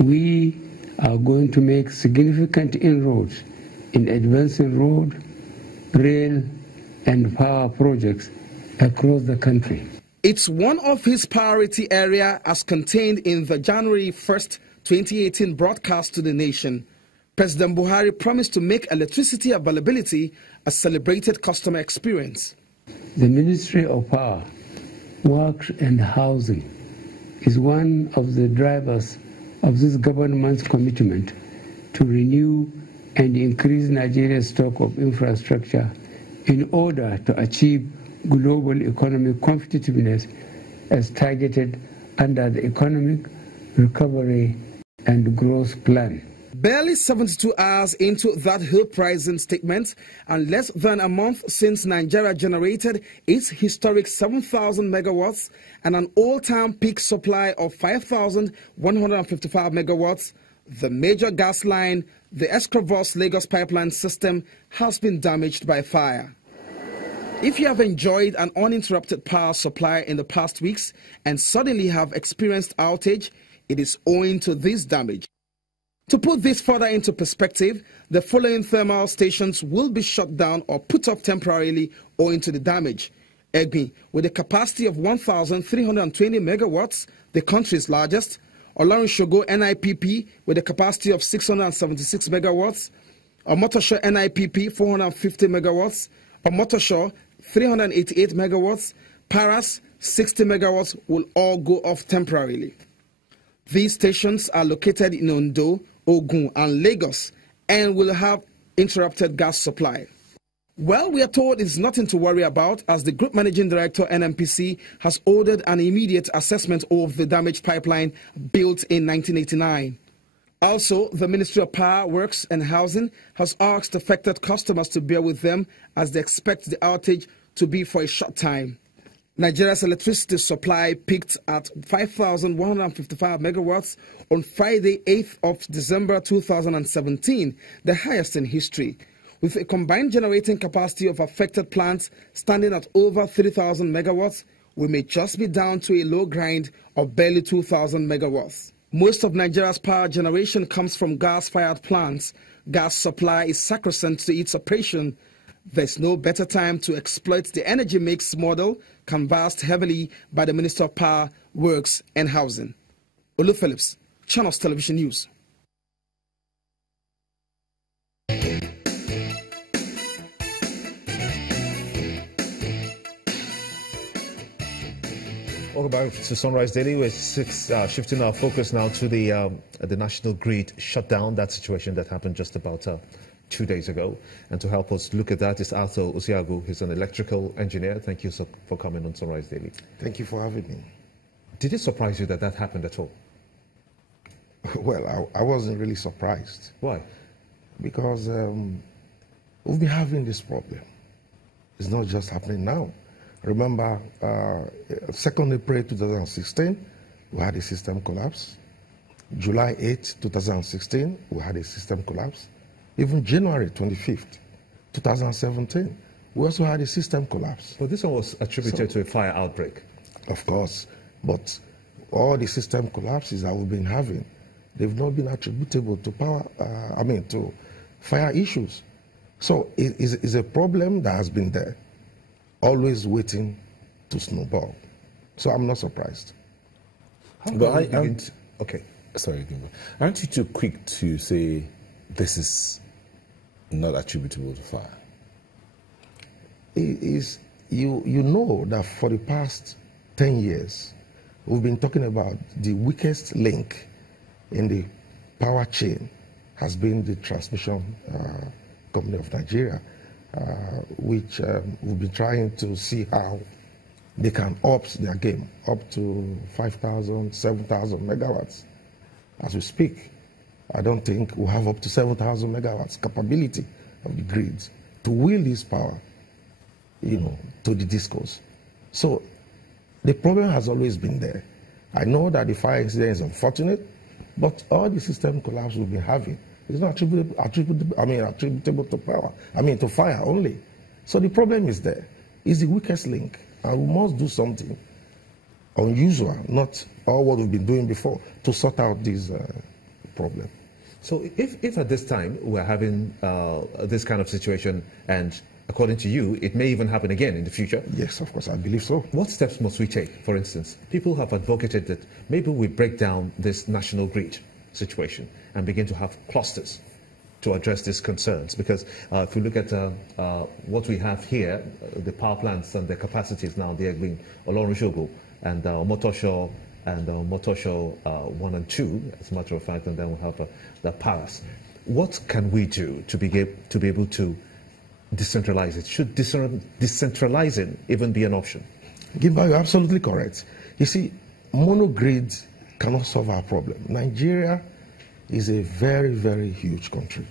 we are going to make significant inroads in advancing road, rail, and power projects across the country. It's one of his priority areas as contained in the January 1st, 2018 broadcast to the nation. President Buhari promised to make electricity availability a celebrated customer experience. The Ministry of Power, Works and Housing is one of the drivers of this government's commitment to renew and increase Nigeria's stock of infrastructure in order to achieve global economic competitiveness as targeted under the Economic Recovery and Growth Plan. Barely 72 hours into that hill-pricing statement and less than a month since Nigeria generated its historic 7,000 megawatts and an all-time peak supply of 5,155 megawatts, the major gas line, the Escravos-Lagos pipeline system, has been damaged by fire. If you have enjoyed an uninterrupted power supply in the past weeks and suddenly have experienced outage, it is owing to this damage. To put this further into perspective, the following thermal stations will be shut down or put off temporarily owing to the damage. Egbi, with a capacity of 1,320 megawatts, the country's largest. Olorunshogo NIPP with a capacity of 676 megawatts. Omotosho NIPP 450 megawatts. Omotosho 388 megawatts. Paras 60 megawatts will all go off temporarily. These stations are located in Ondo, Ogun and Lagos and will have interrupted gas supply. Well, we are told it's nothing to worry about as the Group Managing Director, NNPC, has ordered an immediate assessment of the damaged pipeline built in 1989. Also, the Ministry of Power, Works and Housing has asked affected customers to bear with them as they expect the outage to be for a short time. Nigeria's electricity supply peaked at 5,155 megawatts on Friday, 8th of December 2017, the highest in history. With a combined generating capacity of affected plants standing at over 3,000 megawatts, we may just be down to a low grind of barely 2,000 megawatts. Most of Nigeria's power generation comes from gas-fired plants. Gas supply is sacrosanct to its operation. There's no better time to exploit the energy mix model canvassed heavily by the Minister of Power, Works and Housing. Olu Phillips, Channels Television News. Welcome back to Sunrise Daily. We're shifting our focus now to the national grid shutdown, that situation that happened just about 2 days ago. And to help us look at that is Nat'l Usiagwu. He's an electrical engineer. Thank you for coming on Sunrise Daily. Thank you for having me. Did it surprise you that that happened at all? Well, I wasn't really surprised. Why? Because we've been having this problem. It's not just happening now. Remember, 2nd April 2016, we had a system collapse. July 8, 2016, we had a system collapse. Even January 25th, 2017, we also had a system collapse. But this one was attributed to a fire outbreak. Of course, but all the system collapses that we've been having, they've not been attributable to to fire issues. So it's a problem that has been there, always waiting to snowball. So I'm not surprised. But okay, sorry, aren't you too quick to say this is not attributable to fire? You know that for the past 10 years, we've been talking about the weakest link in the power chain has been the transmission company of Nigeria, which we've been trying to see how they can up their game up to 5,000, 7,000 megawatts. As we speak, I don't think we have up to 7,000 megawatts capability of the grids to wheel this power, to the discos. So the problem has always been there. I know that the fire incident is unfortunate, but all the system collapse we've been having is not attributable to power. To fire only. So the problem is there. It's the weakest link, and we must do something unusual, not all what we've been doing before, to sort out this problem. So if at this time we're having this kind of situation, and according to you, it may even happen again in the future. Yes, of course, I believe so. What steps must we take? For instance, people have advocated that maybe we break down this national grid situation and begin to have clusters to address these concerns. Because if you look at what we have here, the power plants and the capacities now, they are being Usiagwu and Motosho and Motosho 1 and 2, as a matter of fact, and then we'll have the Paras. What can we do to be able to decentralize it? Should decentralizing even be an option? Gimba, you're absolutely correct. You see, monogrid cannot solve our problem. Nigeria is a very, very huge country.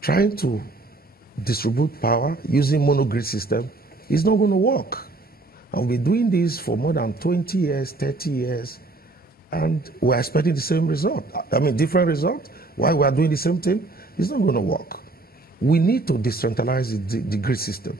Trying to distribute power using monogrid system is not going to work. And we've been doing this for more than 20 years, 30 years, and we're expecting the same result. I mean, different result. Why we are doing the same thing? It's not going to work. We need to decentralize the grid system.